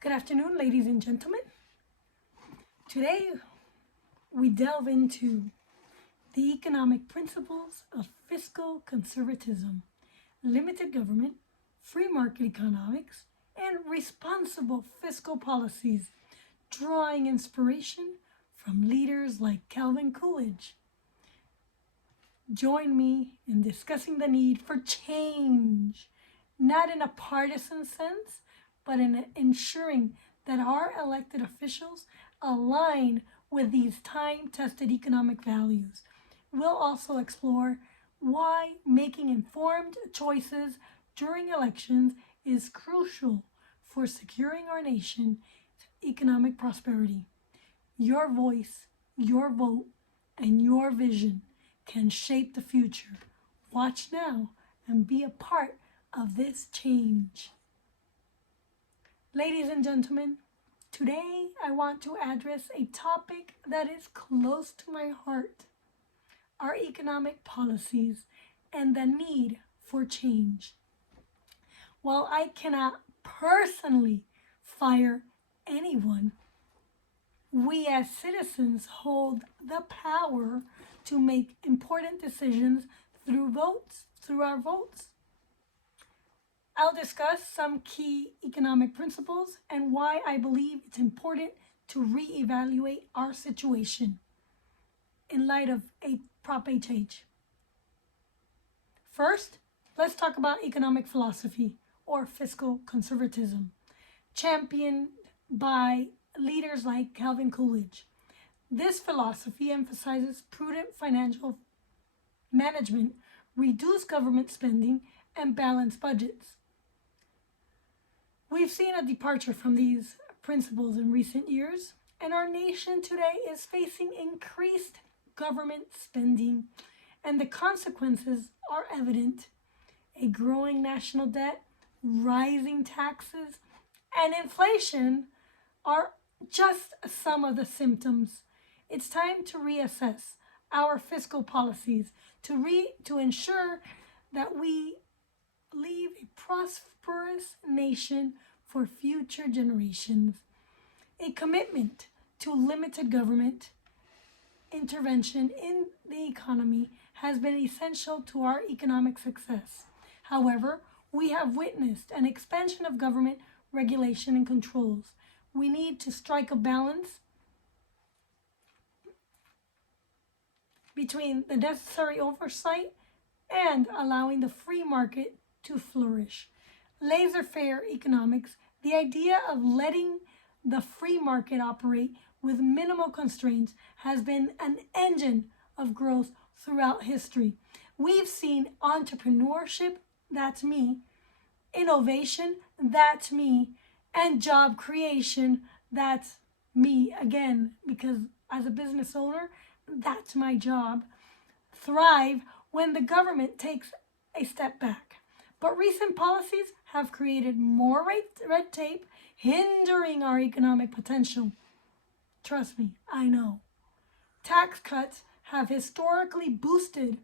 Good afternoon, ladies and gentlemen. Today, we delve into the economic principles of fiscal conservatism, limited government, free market economics, and responsible fiscal policies, drawing inspiration from leaders like Calvin Coolidge. Join me in discussing the need for change, not in a partisan sense, but in ensuring that our elected officials align with these time-tested economic values. We'll also explore why making informed choices during elections is crucial for securing our nation's economic prosperity. Your voice, your vote, and your vision can shape the future. Watch now and be a part of this change. Ladies and gentlemen, today I want to address a topic that is close to my heart: our economic policies and the need for change. While I cannot personally fire anyone, we as citizens hold the power to make important decisions through our votes. I'll discuss some key economic principles and why I believe it's important to reevaluate our situation in light of Prop HH. First, let's talk about economic philosophy or fiscal conservatism, championed by leaders like Calvin Coolidge. This philosophy emphasizes prudent financial management, reduced government spending, and balanced budgets. We've seen a departure from these principles in recent years, and our nation today is facing increased government spending, and the consequences are evident. A growing national debt, rising taxes, and inflation are just some of the symptoms. It's time to reassess our fiscal policies to ensure that we leave a prosperous nation for future generations. A commitment to limited government intervention in the economy has been essential to our economic success. However, we have witnessed an expansion of government regulation and controls. We need to strike a balance between the necessary oversight and allowing the free market to flourish. Laissez-faire economics, the idea of letting the free market operate with minimal constraints, has been an engine of growth throughout history. We've seen entrepreneurship, that's me, innovation, that's me, and job creation, that's me again, because as a business owner, that's my job, thrive when the government takes a step back. But recent policies have created more red tape, hindering our economic potential. Trust me, I know. Tax cuts have historically boosted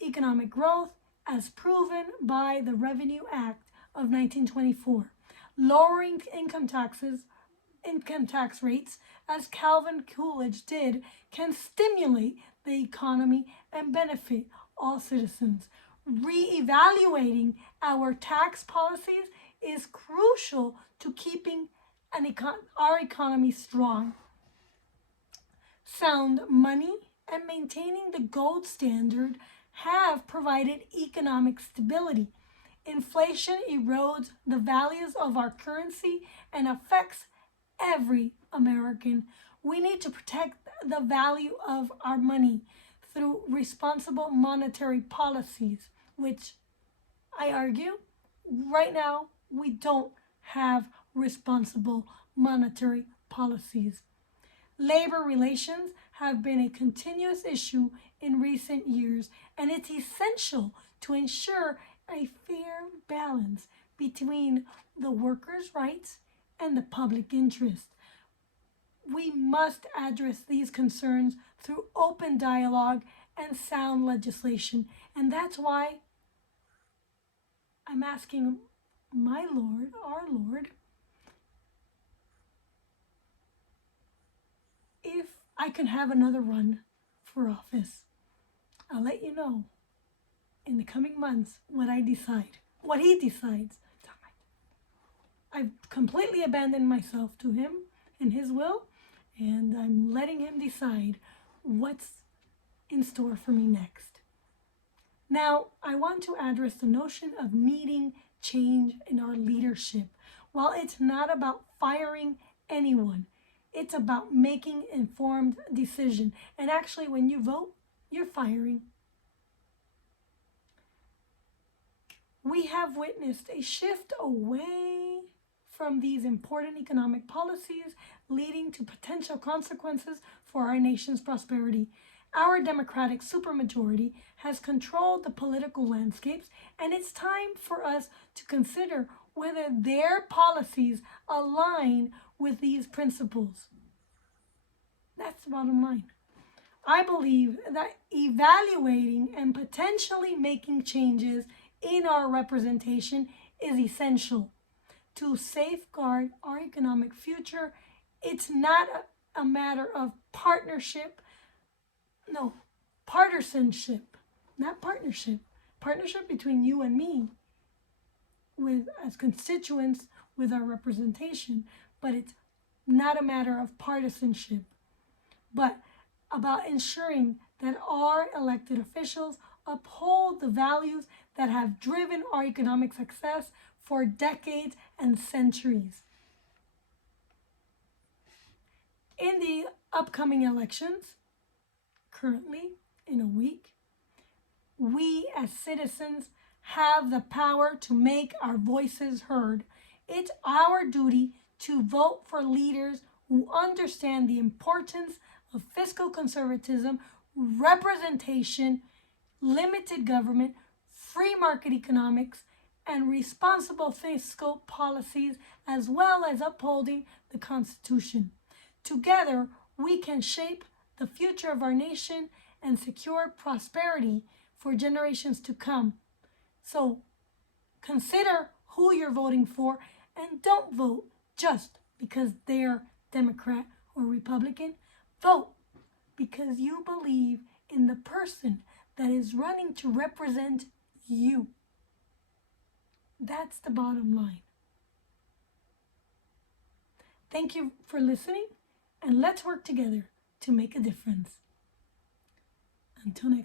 economic growth, as proven by the Revenue Act of 1924. Lowering income tax rates, as Calvin Coolidge did, can stimulate the economy and benefit all citizens. Reevaluating our tax policies is crucial to keeping our economy strong. Sound money and maintaining the gold standard have provided economic stability. Inflation erodes the values of our currency and affects every American. We need to protect the value of our money through responsible monetary policies, which I argue right now we don't have responsible monetary policies. Labor relations have been a continuous issue in recent years, and it's essential to ensure a fair balance between the workers' rights and the public interest. We must address these concerns through open dialogue and sound legislation, and that's why I'm asking my Lord, our Lord, I can have another run for office. I'll let you know in the coming months what I decide, what he decides. I've completely abandoned myself to him and his will, and I'm letting him decide what's in store for me next. Now, I want to address the notion of needing change in our leadership. While it's not about firing anyone, it's about making informed decision. And actually, when you vote, you're firing. We have witnessed a shift away from these important economic policies, leading to potential consequences for our nation's prosperity. Our democratic supermajority has controlled the political landscapes, and it's time for us to consider whether their policies align with these principles. That's the bottom line. I believe that evaluating and potentially making changes in our representation is essential to safeguard our economic future. It's not a matter of partisanship, not partnership. Partnership between you and me as constituents with our representation, but it's not a matter of partisanship, but about ensuring that our elected officials uphold the values that have driven our economic success for decades and centuries. In the upcoming elections, currently in a week, we as citizens have the power to make our voices heard. It's our duty to vote for leaders who understand the importance of fiscal conservatism, representation, limited government, free market economics, and responsible fiscal policies, as well as upholding the Constitution. Together, we can shape the future of our nation and secure prosperity for generations to come. So consider who you're voting for, and don't vote just because they're Democrat or Republican. Vote because you believe in the person that is running to represent you. That's the bottom line. Thank you for listening, and let's work together to make a difference. Until next time.